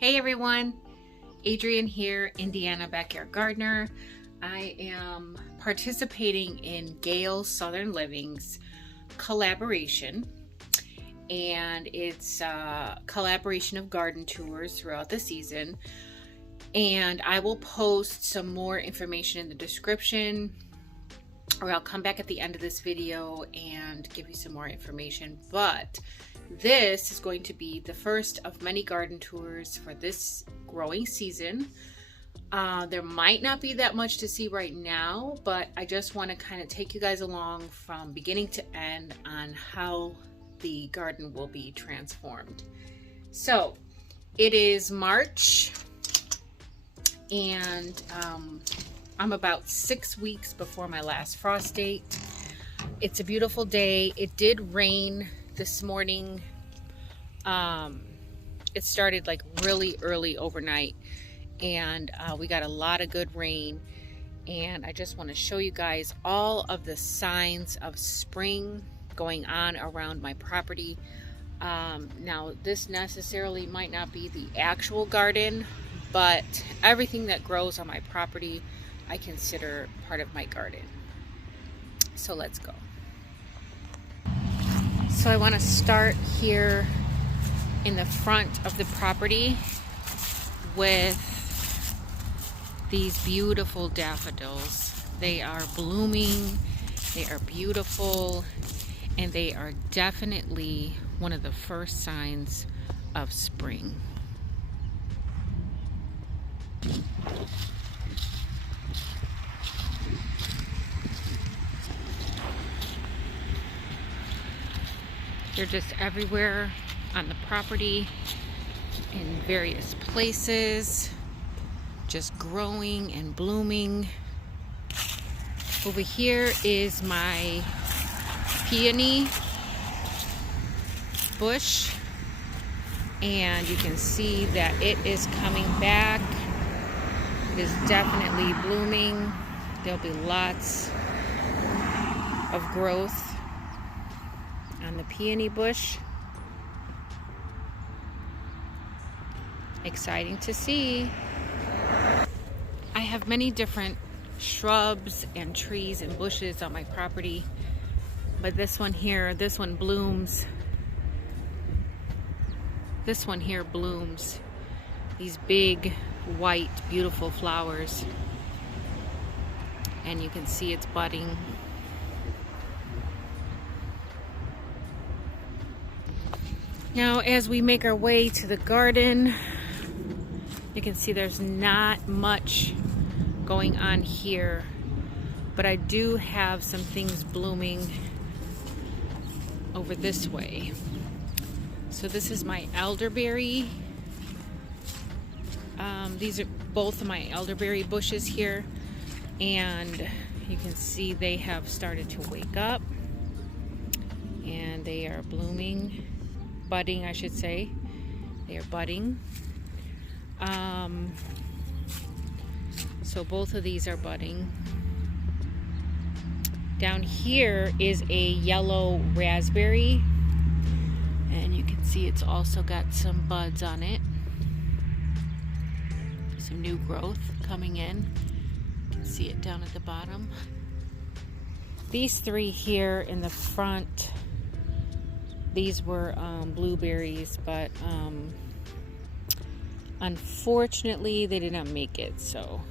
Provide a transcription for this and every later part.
Hey everyone, Adrienne here, Indiana Backyard Gardener. I am participating in Gail's Southern Living's collaboration, and it's a collaboration of garden tours throughout the season. And I will post some more information in the description, or I'll come back at the end of this video and give you some more information. But this is going to be the first of many garden tours for this growing season. There might not be that much to see right now, but I just want to kind of take you guys along from beginning to end on how the garden will be transformed. So it is March, and I'm about 6 weeks before my last frost date. It's a beautiful day. It did rain this morning. It started like really early overnight, and we got a lot of good rain, and I just want to show you guys all of the signs of spring going on around my property. Now this necessarily might not be the actual garden, but everything that grows on my property I consider part of my garden. So let's go. So I want to start here in the front of the property with these beautiful daffodils. They are blooming, they are beautiful, and they are definitely one of the first signs of spring. They're just everywhere on the property, in various places, just growing and blooming. Over here is my peony bush, and you can see that it is coming back. It is definitely blooming. There'll be lots of growth on the peony bush. Exciting to see. I have many different shrubs and trees and bushes on my property, but this one here, this one blooms. This one here blooms these big white beautiful flowers, and you can see it's budding. Now, as we make our way to the garden, you can see there's not much going on here, but I do have some things blooming over this way. So this is my elderberry. These are both of my elderberry bushes here, and you can see they have started to wake up, and they are blooming. Budding, I should say. They are budding. So both of these are budding. Down here is a yellow raspberry, and you can see it's also got some buds on it. Some new growth coming in. You can see it down at the bottom. These three here in the front, these were blueberries, but unfortunately they did not make it, so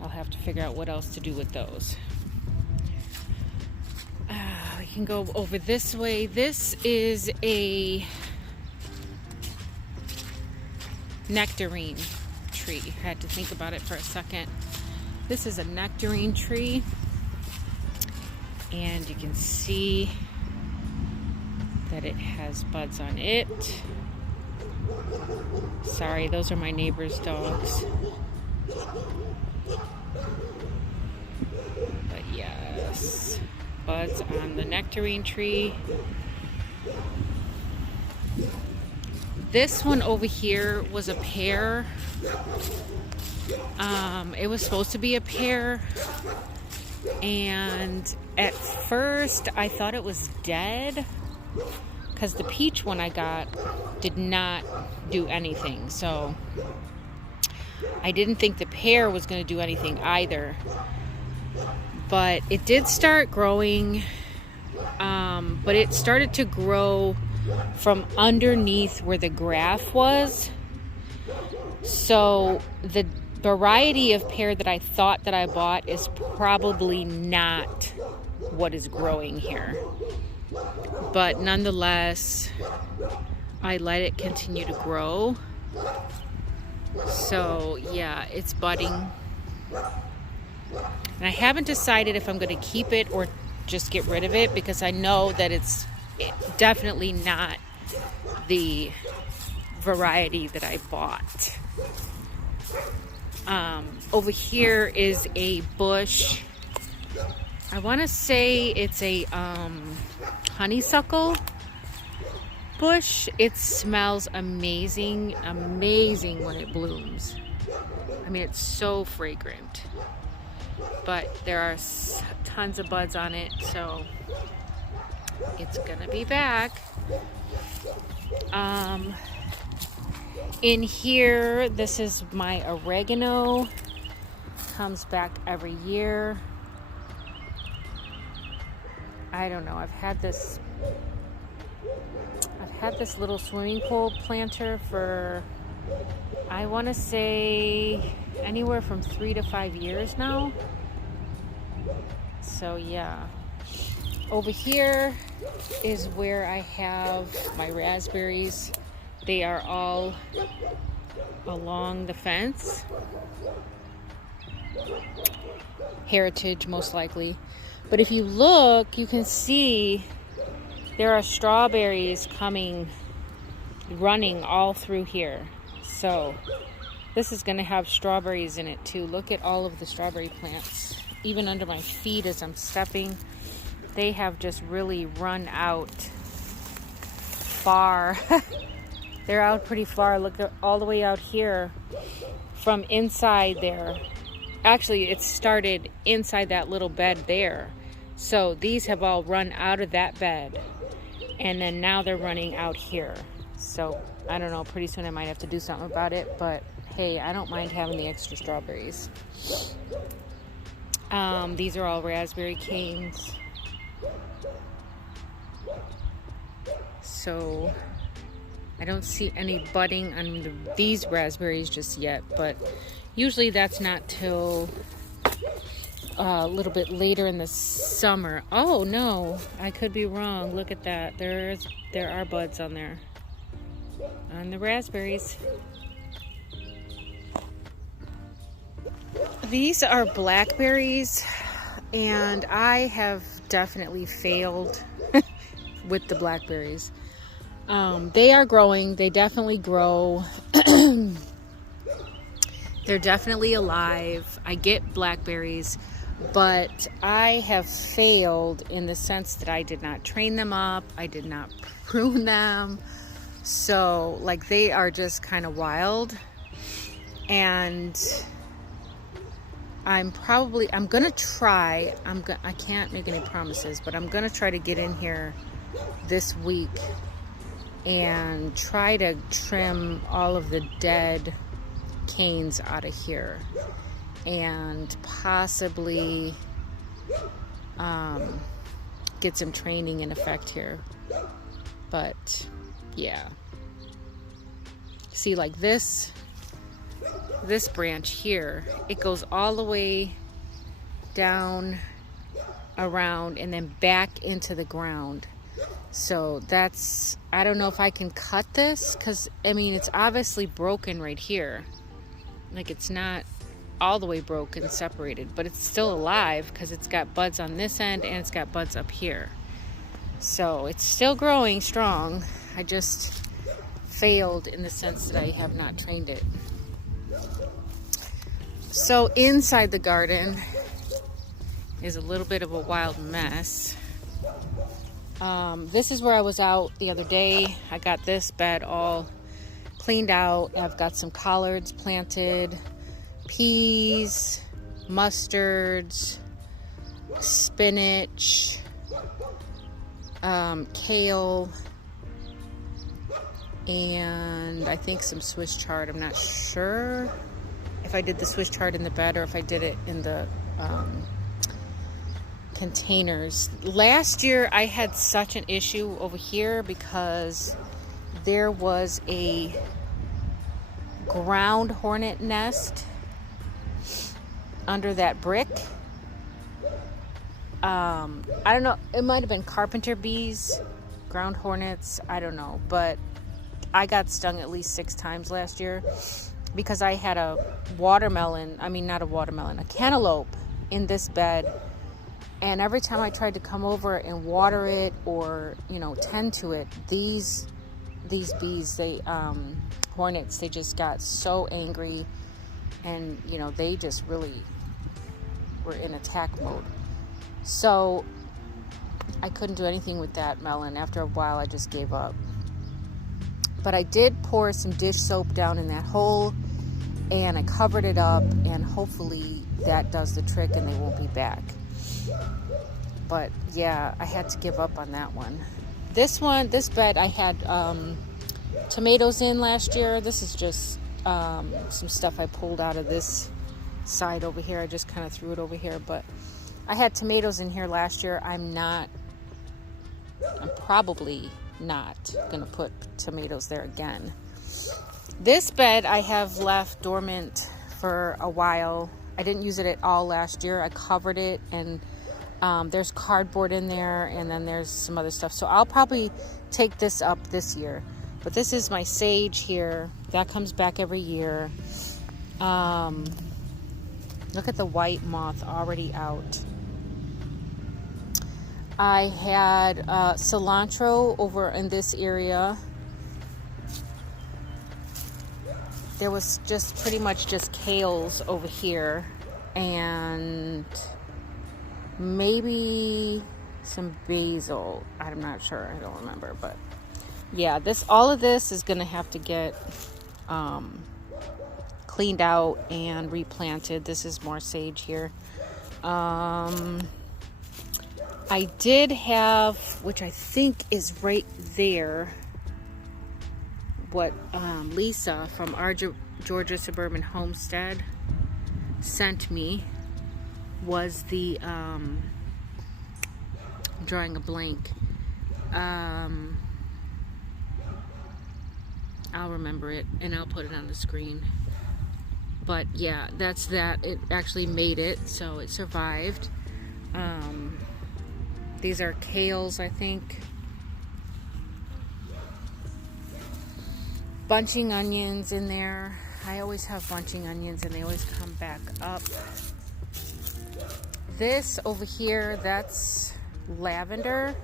I'll have to figure out what else to do with those. We can go over this way. This is a nectarine tree. I had to think about it for a second. This is a nectarine tree, and you can see that it has buds on it. Sorry, those are my neighbor's dogs. But yes, buds on the nectarine tree. This one over here was a pear. It was supposed to be a pear, and at first I thought it was dead because the peach one I got did not do anything. So I didn't think the pear was going to do anything either. But it did start growing, but it started to grow from underneath where the graft was. So the variety of pear that I thought that I bought is probably not what is growing here. But nonetheless, I let it continue to grow. So yeah, it's budding. And I haven't decided if I'm going to keep it or just get rid of it, because I know that it's definitely not the variety that I bought. Over here is a bush. I want to say it's a honeysuckle bush. It smells amazing, amazing when it blooms. I mean, it's so fragrant. But there are tons of buds on it, so it's gonna be back. In here, this is my oregano. Comes back every year. I don't know, I've had this little swimming pool planter for, I want to say, anywhere from 3 to 5 years now. So yeah. Over here is where I have my raspberries. They are all along the fence. Heritage, most likely. But if you look, you can see there are strawberries running all through here. So this is going to have strawberries in it too. Look at all of the strawberry plants. Even under my feet as I'm stepping, they have just really run out far. They're out pretty far. Look, they're all the way out here from inside there. Actually, it started inside that little bed there. So these have all run out of that bed. And then now they're running out here. So I don't know, pretty soon I might have to do something about it. But hey, I don't mind having the extra strawberries. These are all raspberry canes. So I don't see any budding on these raspberries just yet, but usually that's not till a little bit later in the summer. Oh no, I could be wrong. Look at that. There are buds on there. On the raspberries. These are blackberries, and I have definitely failed with the blackberries. They are growing. They definitely grow. They're definitely alive. I get blackberries, but I have failed in the sense that I did not train them up. I did not prune them. So, like, they are just kind of wild. And I'm gonna try. I can't make any promises, but I'm gonna try to get in here this week and try to trim all of the dead canes out of here, and possibly get some training in effect here. But yeah, see, like this branch here, it goes all the way down around and then back into the ground. So that's, I don't know if I can cut this, because I mean, it's obviously broken right here. Like, it's not all the way broken, separated, but it's still alive because it's got buds on this end and it's got buds up here. So it's still growing strong. I just failed in the sense that I have not trained it. So inside the garden is a little bit of a wild mess. This is where I was out the other day. I got this bed all cleaned out. I've got some collards planted, peas, mustards, spinach, kale, and I think some Swiss chard. I'm not sure if I did the Swiss chard in the bed or if I did it in the containers. Last year I had such an issue over here because there was a ground hornet nest under that brick. I don't know, it might have been carpenter bees, ground hornets, I don't know, but I got stung at least 6 times last year because I had a a cantaloupe in this bed, and every time I tried to come over and water it or, you know, tend to it, these bees, hornets, they just got so angry, and, you know, they just really were in attack mode. So I couldn't do anything with that melon. After a while, I just gave up. But I did pour some dish soap down in that hole, and I covered it up, and hopefully that does the trick and they won't be back. But yeah, I had to give up on that one. This bed I had tomatoes in last year. This is just some stuff I pulled out of this side over here. I just kind of threw it over here, but I had tomatoes in here last year. I'm probably not gonna put tomatoes there again. This bed I have left dormant for a while. I didn't use it at all last year. I covered it, and there's cardboard in there, and then there's some other stuff. So I'll probably take this up this year. But this is my sage here. That comes back every year. Look at the white moth already out. I had cilantro over in this area. There was just pretty much just kales over here, and maybe some basil. I'm not sure. I don't remember, but yeah, all of this is gonna have to get cleaned out and replanted. This is more sage here. I did have, which I think is right there, what Lisa from our Georgia Suburban Homestead sent me was the, I'm drawing a blank. I'll remember it and I'll put it on the screen. But yeah, that's that. It actually made it, so it survived. These are kales, I think. Bunching onions in there. I always have bunching onions and they always come back up. This over here, that's lavender.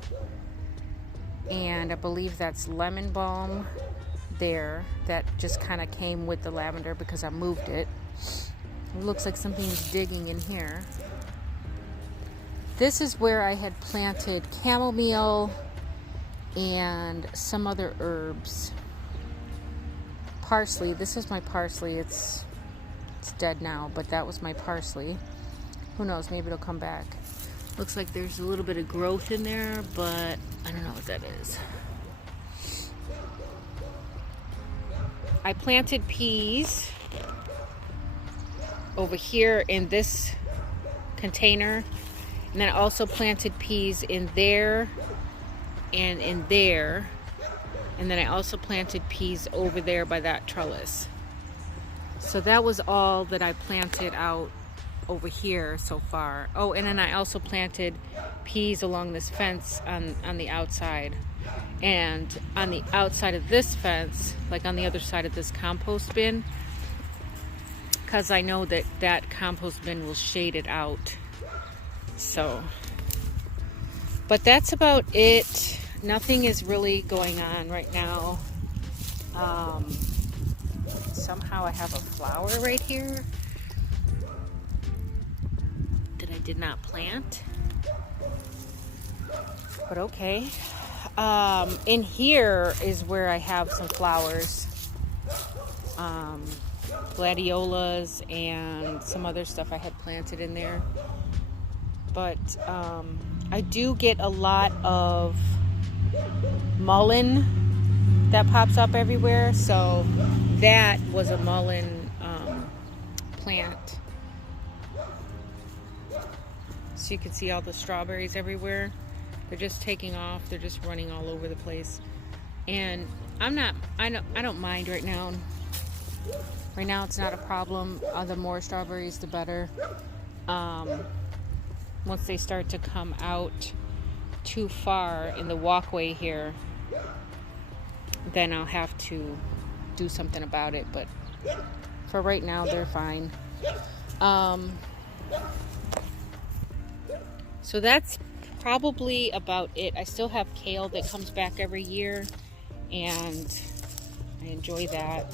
And I believe that's lemon balm there. That just kind of came with the lavender because I moved it. It looks like something's digging in here. This is where I had planted chamomile and some other herbs. Parsley. This is my parsley. It's dead now, but that was my parsley. Who knows? Maybe it'll come back. Looks like there's a little bit of growth in there, but I don't know what that is. I planted peas over here in this container, and then I also planted peas in there and in there, and then I also planted peas over there by that trellis. So that was all that I planted out over here so far. Oh, and then I also planted peas along this fence on the outside. And on the outside of this fence, like on the other side of this compost bin, because I know that compost bin will shade it out. So, but that's about it. Nothing is really going on right now. Somehow I have a flower right here that I did not plant. But okay. In here is where I have some flowers. Gladiolas and some other stuff I had planted in there. But I do get a lot of mullein that pops up everywhere. So that was a mullein plant. So you can see all the strawberries everywhere. They're just taking off. They're just running all over the place. And I don't mind right now. Right now it's not a problem. The more strawberries, the better. Once they start to come out too far in the walkway here, then I'll have to do something about it. But for right now, they're fine. So that's probably about it. I still have kale that comes back every year, and I enjoy that.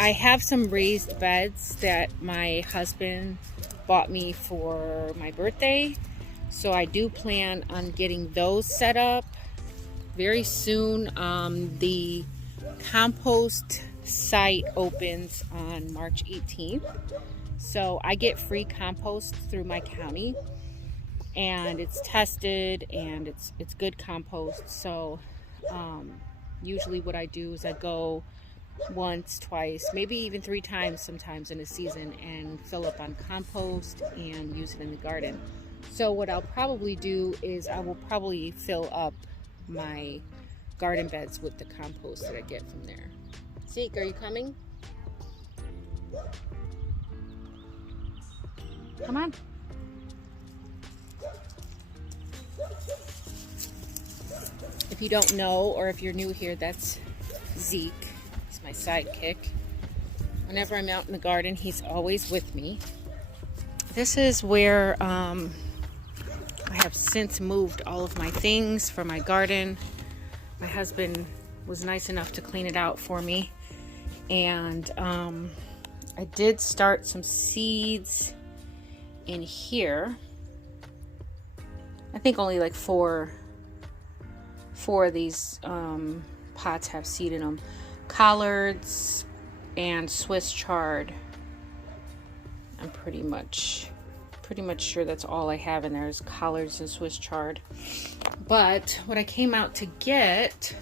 I have some raised beds that my husband bought me for my birthday, so I do plan on getting those set up very soon. The compost site opens on March 18th, so I get free compost through my county, and it's tested and it's good compost. So usually what I do is I go once, twice, maybe even 3 times sometimes in a season and fill up on compost and use it in the garden. So what I'll probably do is I will probably fill up my garden beds with the compost that I get from there. Zeke, are you coming? Come on. If you don't know, or if you're new here, that's Zeke. He's my sidekick. Whenever I'm out in the garden, he's always with me. This is where I have since moved all of my things for my garden. My husband was nice enough to clean it out for me. And I did start some seeds in here. I think only like four of these pots have seed in them. Collards and Swiss chard. I'm pretty much sure that's all I have in there is collards and Swiss chard. But what I came out to get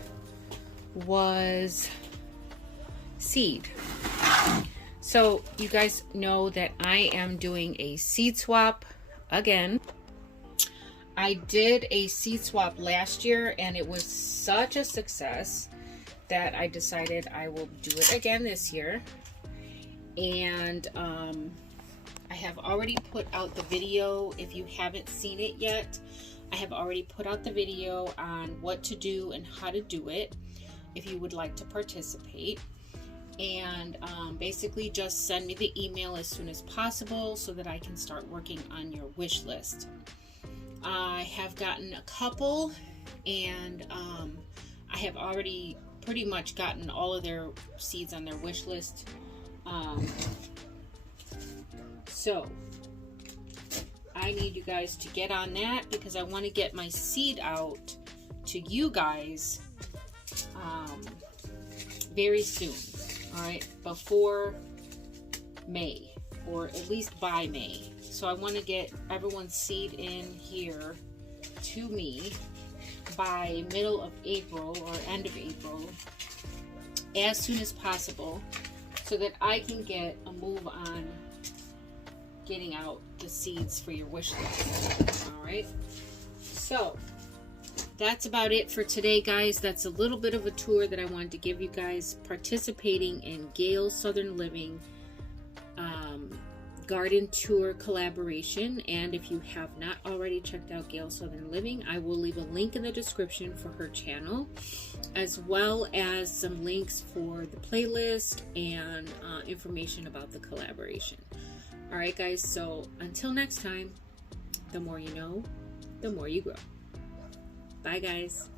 was seed. So you guys know that I am doing a seed swap again. I did a seed swap last year and it was such a success that I decided I will do it again this year. And I have already put out the video. If you haven't seen it yet, I have already put out the video on what to do and how to do it if you would like to participate. And basically just send me the email as soon as possible so that I can start working on your wish list. I have gotten a couple, and I have already pretty much gotten all of their seeds on their wish list. So I need you guys to get on that because I want to get my seed out to you guys very soon. All right, before May, or at least by May. So I want to get everyone's seed in here to me by middle of April or end of April, as soon as possible, so that I can get a move on getting out the seeds for your wish list. All right, so that's about it for today, guys. That's a little bit of a tour that I wanted to give you guys participating in Gail's Southern Living garden tour collaboration. And if you have not already checked out Gail's Southern Living, I will leave a link in the description for her channel, as well as some links for the playlist and information about the collaboration. All right, guys, so until next time, the more you know, the more you grow. Bye, guys.